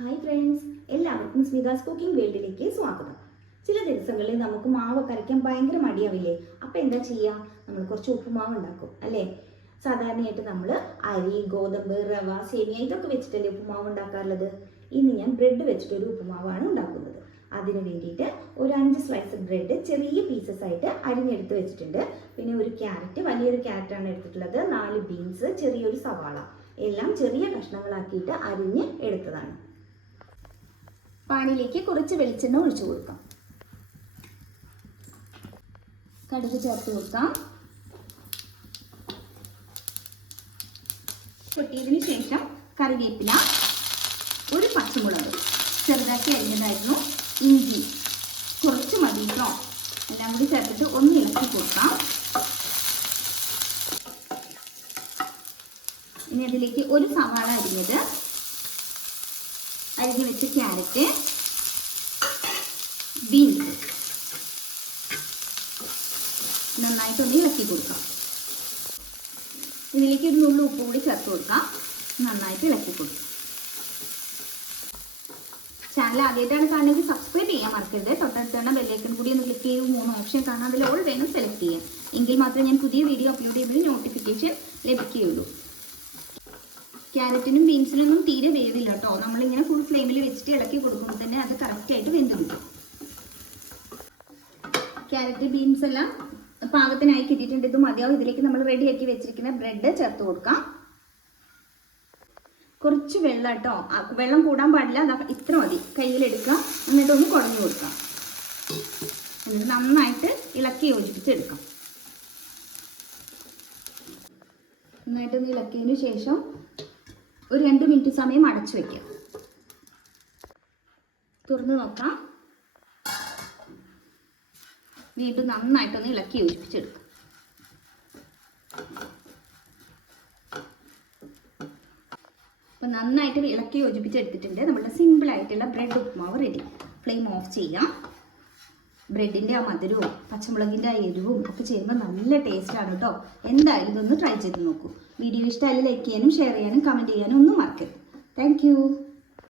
Hi friends എല്ലാവർക്കും സ്മിതാസ് cooking വേൾഡിലേക്ക് സ്വാഗതം. ചില ദിവസങ്ങളിൽ നമുക്ക് മാവ് കരയ്ക്കാൻ ഭയങ്കര മടിയാവില്ലേ? അപ്പോൾ എന്താ ചെയ്യുക നമ്മൾ കുറച്ച് ഉപ്പുമാവ് ഉണ്ടാക്കും അല്ലേ? സാധാരണയായിട്ട് നമ്മൾ അരി ഗോതമ്പ് റവ സേമിയ ഇതൊക്കെ വെച്ചിട്ടല്ലേ ഉപ്പുമാവ് ഉണ്ടാക്കാറുള്ളത്? ഇന്ന് ഞാൻ ബ്രെഡ് വെച്ചിട്ടൊരു ഉപ്പുമാവാണ് ഉണ്ടാക്കുന്നത്. അതിന് വേണ്ടിയിട്ട് ഒരു അഞ്ച് സ്ലൈസ് ബ്രെഡ് ചെറിയ പീസസ് ആയിട്ട് അരിഞ്ഞെടുത്ത് വെച്ചിട്ടുണ്ട്. പിന്നെ ഒരു ക്യാരറ്റ് വലിയൊരു ക്യാരറ്റാണ് എടുത്തിട്ടുള്ളത്. നാല് ബീൻസ് ചെറിയൊരു സവാള. എല്ലാം ചെറിയ കഷ്ണങ്ങളാക്കിയിട്ട് അരിഞ്ഞ് എടുത്തതാണ്. പാനിലേക്ക് കുറച്ച് വെളിച്ചെണ്ണ ഒഴിച്ചു കൊടുക്കാം. കടുക് ചേർത്ത് കൊടുക്കാം. പൊട്ടിയതിന് ശേഷം കറിവേപ്പില ഒരു പച്ചമുളക് ചെറുതാക്കി അരിഞ്ഞതായിരുന്നു ഇഞ്ചി. കുറച്ച് മതി എല്ലാം കൂടി ചേർത്തിട്ട് ഒന്ന് ഇളക്കി കൊടുക്കാം. ഇനി അതിലേക്ക് ഒരു സവാള അരിഞ്ഞത് അരിഞ്ഞു വെച്ച ക്യാരറ്റ് ബീൻസ്. നന്നായിട്ടൊന്ന് ഇളക്കി കൊടുക്കാം. ഇതിലേക്ക് ഒരു നുള്ളു ഉപ്പ് കൂടി ചേർത്ത് കൊടുക്കാം. നന്നായിട്ട് ഇളക്കി കൊടുക്കാം. ചാനൽ ആദ്യമായിട്ടാണ് കാണുന്നത് സബ്സ്ക്രൈബ് ചെയ്യാൻ മറക്കരുത്. തൊട്ടടുത്തുള്ള ബെല്ലൈക്കൺ കൂടി ഒന്ന് ക്ലിക്ക് ചെയ്ത് മൂന്ന് ഓപ്ഷൻ കാണാം അതിൽ ഓൾ വേണം സെലക്ട് ചെയ്യാം എങ്കിൽ മാത്രമേ ഞാൻ പുതിയ വീഡിയോ അപ്ലോഡ് ചെയ്യുമ്പോൾ നോട്ടിഫിക്കേഷൻ ലഭിക്കുകയുള്ളൂ. ക്യാരറ്റിനും ബീൻസിനൊന്നും തീരെ വേവില്ല കേട്ടോ. നമ്മളിങ്ങനെ ഫുൾ ഫ്ലെയിമിൽ വെച്ചിട്ട് ഇളക്കി കൊടുക്കുമ്പോൾ തന്നെ അത് കറക്റ്റായിട്ട് വെന്ത് കിട്ടും ക്യാരറ്റ് ബീൻസ് എല്ലാം പാകത്തിനായി കിട്ടിയിട്ടുണ്ട്. ഇത് മതിയാവും. ഇതിലേക്ക് നമ്മൾ റെഡിയാക്കി വെച്ചിരിക്കുന്ന ബ്രെഡ് ചേർത്ത് കൊടുക്കാം. കുറച്ച് വെള്ളം കേട്ടോ. വെള്ളം കൂടാൻ പാടില്ല. അതാ ഇത്ര മതി. കയ്യിലെടുക്കുക എന്നിട്ട് ഒന്ന് കുടഞ്ഞു കൊടുക്കാം. എന്നിട്ട് നന്നായിട്ട് ഇളക്കി യോജിപ്പിച്ചെടുക്കാം. നന്നായിട്ടൊന്ന് ഇളക്കിയതിന് ശേഷം ഒരു രണ്ട് മിനിറ്റ് സമയം അടച്ചു വയ്ക്കുക തുറന്ന് നോക്കാം. വീണ്ടും നന്നായിട്ടൊന്ന് ഇളക്കി യോജിപ്പിച്ചെടുക്കുക അപ്പം നന്നായിട്ട് ഇളക്കി യോജിപ്പിച്ചെടുത്തിട്ടുണ്ട്. നമ്മുടെ സിമ്പിൾ ആയിട്ടുള്ള bread upma ready flame off ചെയ്യാം. ബ്രെഡിന്റെ ആ മധുരവും പച്ചമുളകിന്റെ ആ എരിവും ഒക്കെ ചേരുമ്പോൾ നല്ല ടേസ്റ്റാണ് കേട്ടോ എന്തായാലും ഇതൊന്ന് ട്രൈ ചെയ്ത് നോക്കൂ. വീഡിയോ ഇഷ്ടമായാലും ലൈക്ക് ചെയ്യാനും ഷെയർ ചെയ്യാനും കമന്റ് ചെയ്യാനും ഒന്നും മറക്കരുത്. താങ്ക്